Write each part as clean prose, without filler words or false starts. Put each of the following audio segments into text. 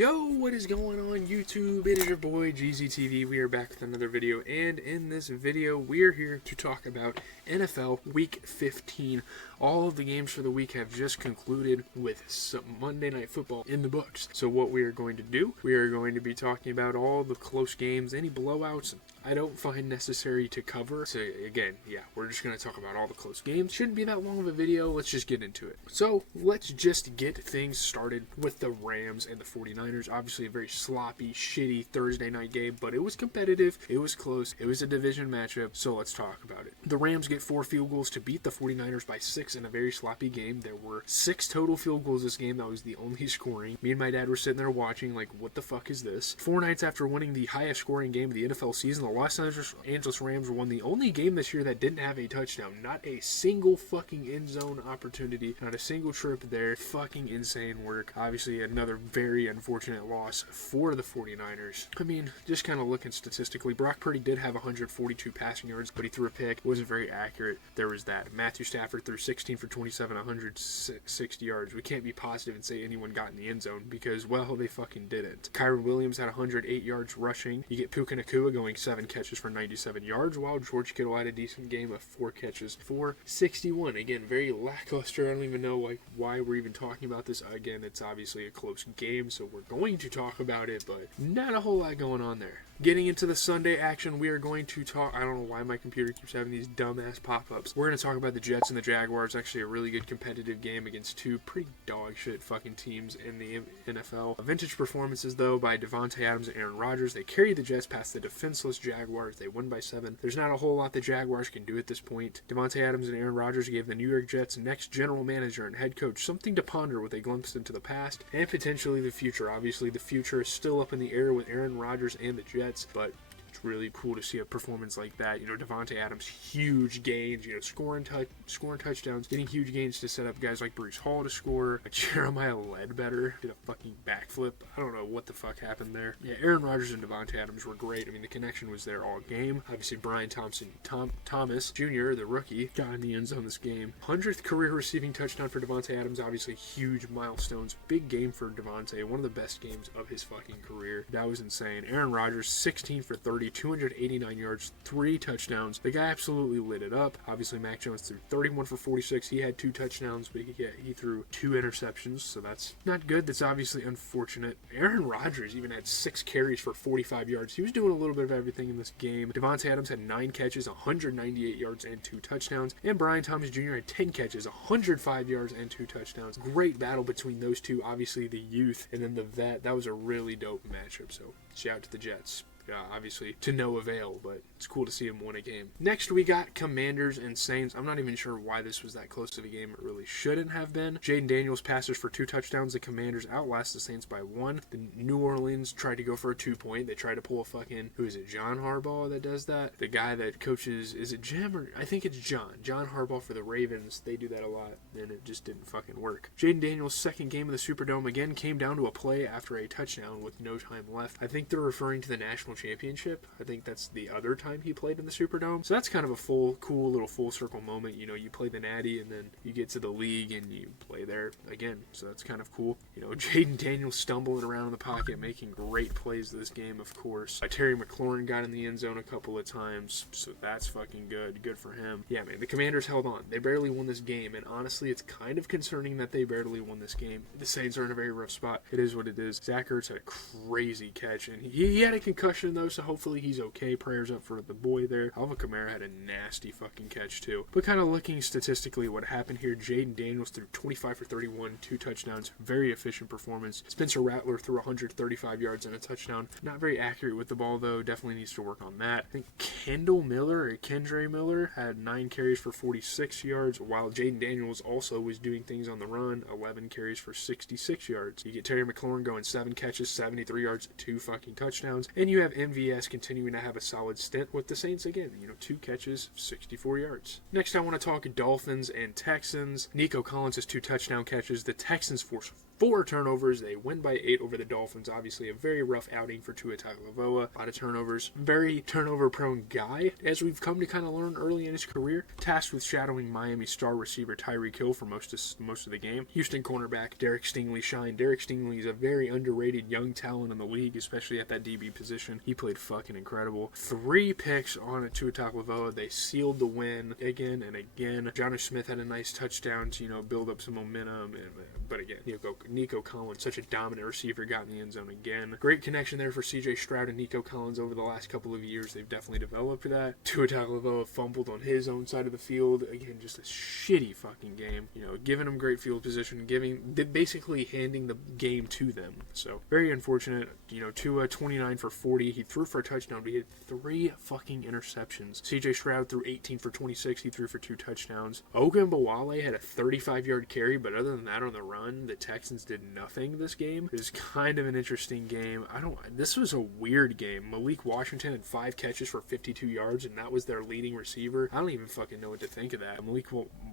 Yo, what is going on YouTube? It is your boy GZTV. We are back with another video, and in this video we are here to talk about NFL Week 15. All of the games for the week have just concluded with some Monday Night Football in the books. So what we are going to do, we are going to be talking about all the close games, any blowouts I don't find necessary to cover. So again, we're just going to talk about all the close games. Shouldn't be that long of a video. Let's just get into it. So let's just get things started with the Rams and the 49ers. Obviously a very sloppy, shitty Thursday night game, but it was competitive. It was close. It was a division matchup. So let's talk about it. The Rams get 4 field goals to beat the 49ers by 6 in a very sloppy game. There were 6 total field goals this game. That was the only scoring. Me and my dad were sitting there watching like, what the fuck is this? 4 nights after winning the highest scoring game of the NFL season, the Los Angeles Rams won the only game this year that didn't have a touchdown. Not a single fucking end zone opportunity. Not a single trip there. Fucking insane work. Obviously another very unfortunate loss for the 49ers. I mean, just kind of looking statistically, Brock Purdy did have 142 passing yards, but he threw a pick. It wasn't very accurate. There was that. Matthew Stafford threw 16 for 27, 160 yards. We can't be positive and say anyone got in the end zone because, well, they fucking didn't. Kyron Williams had 108 yards rushing. You get Puka Nacua going 7 catches for 97 yards, while George Kittle had a decent game of 4 catches for 61. Again, very lackluster. I don't even know why we're even talking about this. Again, it's obviously a close game, so we're going to talk about it, but not a whole lot going on there. Getting into the Sunday action, we are going to talk. I don't know why my computer keeps having these dumbass pop-ups. We're going to talk about the Jets and the Jaguars. Actually, a really good competitive game against 2 pretty dog shit fucking teams in the NFL. Vintage performances, though, by Davante Adams and Aaron Rodgers. They carried the Jets past the defenseless Jaguars. They won by 7. There's not a whole lot the Jaguars can do at this point. Davante Adams and Aaron Rodgers gave the New York Jets' next general manager and head coach something to ponder with a glimpse into the past and potentially the future. Obviously, the future is still up in the air with Aaron Rodgers and the Jets, but it's really cool to see a performance like that. You know, Davante Adams, huge gains, scoring touchdowns, getting huge gains to set up guys like Breece Hall to score. Jeremiah Ledbetter did a fucking backflip. I don't know what the fuck happened there. Yeah, Aaron Rodgers and Davante Adams were great. I mean, the connection was there all game. Obviously, Brian Thomas Jr., the rookie, got in the end zone this game. 100th career receiving touchdown for Davante Adams. Obviously, huge milestones. Big game for Davante. One of the best games of his fucking career. That was insane. Aaron Rodgers, 16 for 30. 289 yards, 3 touchdowns. The guy absolutely lit it up. Obviously, Mac Jones threw 31 for 46. He had 2 touchdowns, but he threw 2 interceptions, so that's not good. That's obviously unfortunate. Aaron Rodgers even had 6 carries for 45 yards. He was doing a little bit of everything in this game. Davante Adams had 9 catches, 198 yards, and 2 touchdowns. And Brian Thomas Jr. had 10 catches, 105 yards, and 2 touchdowns. Great battle between those two. Obviously, the youth and then the vet. That was a really dope matchup, so shout out to the Jets. Obviously to no avail, but it's cool to see him win a game. Next, we got Commanders and Saints. I'm not even sure why this was that close of a game. It really shouldn't have been. Jaden Daniels passes for 2 touchdowns. The Commanders outlast the Saints by 1. The New Orleans tried to go for a 2-point. They tried to pull a fucking, who is it, John Harbaugh that does that? The guy that coaches, is it Jim or, I think it's John Harbaugh for the Ravens. They do that a lot, and it just didn't fucking work. Jaden Daniels' second game of the Superdome again came down to a play after a touchdown with no time left. I think they're referring to the National Championship. I think that's the other time he played in the Superdome. So that's kind of a cool little full circle moment. You play the Natty and then you get to the league and you play there again. So that's kind of cool. Jaden Daniels stumbling around in the pocket, making great plays this game, of course. Terry McLaurin got in the end zone a couple of times, so that's fucking good. Good for him. Yeah, man, the Commanders held on. They barely won this game, and honestly, it's kind of concerning that they barely won this game. The Saints are in a very rough spot. It is what it is. Zach Ertz had a crazy catch, and he had a concussion, though, so hopefully he's okay. Prayers up for the boy there. Alvin Kamara had a nasty fucking catch, too. But kind of looking statistically what happened here, Jaden Daniels threw 25 for 31, 2 touchdowns. Very efficient performance. Spencer Rattler threw 135 yards and a touchdown. Not very accurate with the ball, though. Definitely needs to work on that. I think Kendre Miller had 9 carries for 46 yards, while Jaden Daniels also was doing things on the run, 11 carries for 66 yards. You get Terry McLaurin going 7 catches, 73 yards, 2 fucking touchdowns. And you have have MVS continuing to have a solid stint with the Saints again. 2 catches, 64 yards. Next, I want to talk Dolphins and Texans. Nico Collins has 2 touchdown catches. The Texans force 4 turnovers. They win by 8 over the Dolphins. Obviously, a very rough outing for Tua Tagovailoa. A lot of turnovers. Very turnover-prone guy, as we've come to kind of learn early in his career. Tasked with shadowing Miami star receiver Tyreek Hill for most of the game. Houston cornerback Derek Stingley shined. Derek Stingley is a very underrated young talent in the league, especially at that DB position. He played fucking incredible. 3 picks on Tua Tagovailoa. They sealed the win again and again. Jonnu Smith had a nice touchdown to build up some momentum. But again, Nico Collins, such a dominant receiver, got in the end zone again. Great connection there for C.J. Stroud and Nico Collins over the last couple of years. They've definitely developed that. Tua Tagovailoa fumbled on his own side of the field. Again, just a shitty fucking game. Giving them great field position, basically handing the game to them. So, very unfortunate. Tua, 29 for 40. He threw for a touchdown, but he had 3 fucking interceptions. C.J. Stroud threw 18 for 26. He threw for 2 touchdowns. Ogunbowale had a 35-yard carry, but other than that on the run, the Texans did nothing this game. It was kind of an interesting game. This was a weird game. Malik Washington had 5 catches for 52 yards, and that was their leading receiver. I don't even fucking know what to think of that. Malik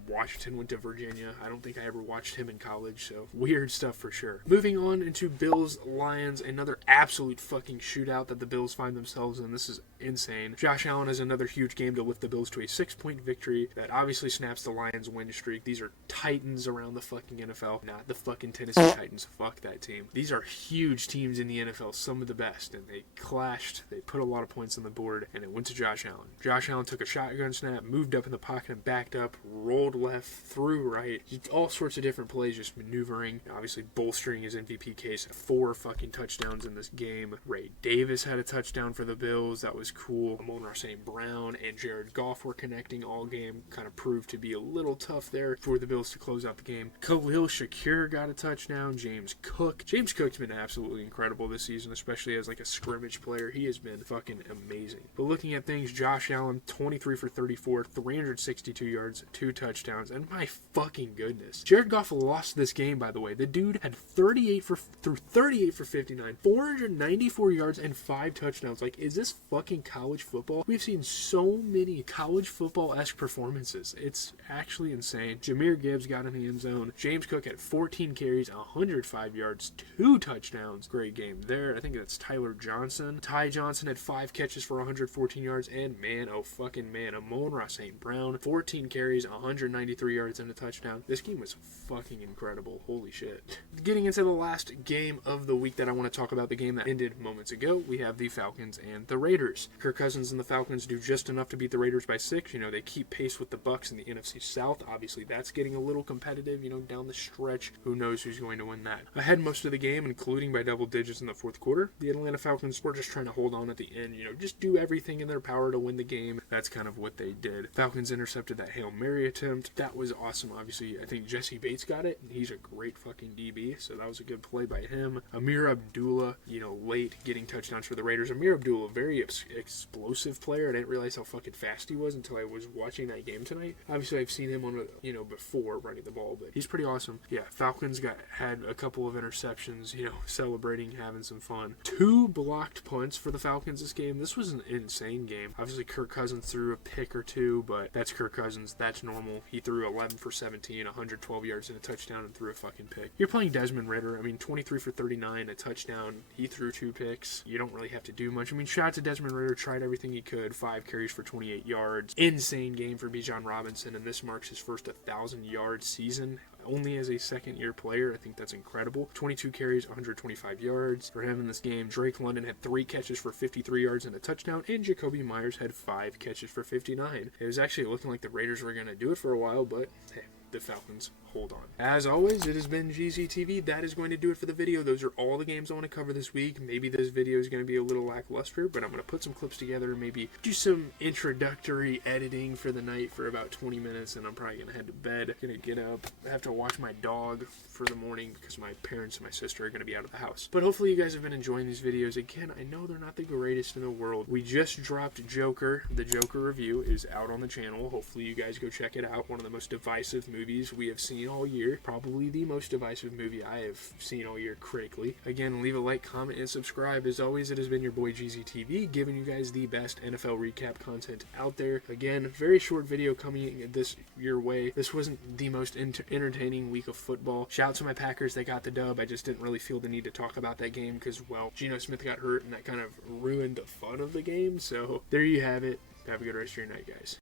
Washington went to Virginia. I don't think I ever watched him in college, so weird stuff for sure. Moving on into Bills-Lions, another absolute fucking shootout that the Bills find themselves in. This is insane. Josh Allen has another huge game to lift the Bills to a 6-point victory that obviously snaps the Lions' win streak. These are titans around the fucking NFL, not the fucking Tennessee Titans. Fuck that team. These are huge teams in the NFL, some of the best, and they clashed. They put a lot of points on the board, and it went to Josh Allen. Josh Allen took a shotgun snap, moved up in the pocket and backed up, rolled left, threw right, all sorts of different plays, just maneuvering, obviously bolstering his MVP case. 4 fucking touchdowns in this game. Ray Davis had a touchdown for the Bills. That was cool. Amon-Ra St. Brown and Jared Goff were connecting all game. Kind of proved to be a little tough there for the Bills to close out the game. Khalil Shakir got a touchdown. James Cook's been absolutely incredible this season, especially as like a scrimmage player. He has been fucking amazing. But looking at things, Josh Allen, 23 for 34, 362 yards, 2 touchdowns, and my fucking goodness. Jared Goff lost this game, by the way. The dude had 38 for 59, 494 yards, and 5 touchdowns. Like, is this fucking college football? We've seen so many college football-esque performances. It's actually insane. Jahmyr Gibbs got in the end zone. James Cook had 14 carries, 105 yards, 2 touchdowns. Great game there. I think that's Tyler Johnson. Ty Johnson had 5 catches for 114 yards, and man, oh fucking man, Amon-Ra St. Brown, 14 carries, 193 yards, and a touchdown. This game was fucking incredible. Holy shit. Getting into the last game of the week that I want to talk about, the game that ended moments ago, we have the Falcons and the Raiders. Kirk Cousins and the Falcons do just enough to beat the Raiders by 6. They keep pace with the Bucs in the NFC South. Obviously, that's getting a little competitive, down the stretch. Who knows who's going to win that? Ahead most of the game, including by double digits in the fourth quarter. The Atlanta Falcons were just trying to hold on at the end, just do everything in their power to win the game. That's kind of what they did. Falcons intercepted that Hail Mary attempt. That was awesome. Obviously, I think Jesse Bates got it, and he's a great fucking DB, so that was a good play by him. Amir Abdullah, late getting touchdowns for the Raiders. Amir Abdullah, very explosive player. I didn't realize how fucking fast he was until I was watching that game tonight. Obviously, I've seen him on, before running the ball, but he's pretty awesome. Yeah, Falcons had a couple of interceptions, celebrating, having some fun. 2 blocked punts for the Falcons this game. This was an insane game. Obviously, Kirk Cousins threw a pick or 2, but that's Kirk Cousins. That's normal. He threw 11 for 17, 112 yards and a touchdown, and threw a fucking pick. You're playing Desmond Ridder. 23 for 39, a touchdown. He threw 2 picks. You don't really have to do much. Shout out to Desmond Ridder. Tried everything he could. 5 carries for 28 yards. Insane game for Bijan Robinson, and this marks his first 1,000-yard season. Only as a second-year player. I think that's incredible. 22 carries, 125 yards for him in this game. Drake London had 3 catches for 53 yards and a touchdown, and Jacoby Myers had 5 catches for 59. It was actually looking like the Raiders were going to do it for a while, but hey, the Falcons hold on. As always, it has been GZTV. That is going to do it for the video. Those are all the games I want to cover this week. Maybe this video is going to be a little lackluster, but I'm going to put some clips together and maybe do some introductory editing for the night for about 20 minutes, and I'm probably going to head to bed. Going to get up. I have to watch my dog for the morning because my parents and my sister are going to be out of the house. But hopefully you guys have been enjoying these videos. Again, I know they're not the greatest in the world. We just dropped Joker. The Joker review is out on the channel. Hopefully you guys go check it out. One of the most divisive movies we have seen me all year. Probably the most divisive movie I have seen all year critically. Again, leave a like, comment, and subscribe. As always, it has been your boy GZTV, giving you guys the best NFL recap content out there. Again, very short video coming this your way. This wasn't the most entertaining week of football. Shout out to my Packers, they got the dub. I just didn't really feel the need to talk about that game because, well, Geno Smith got hurt and that kind of ruined the fun of the game. So there you have it. Have a good rest of your night, guys.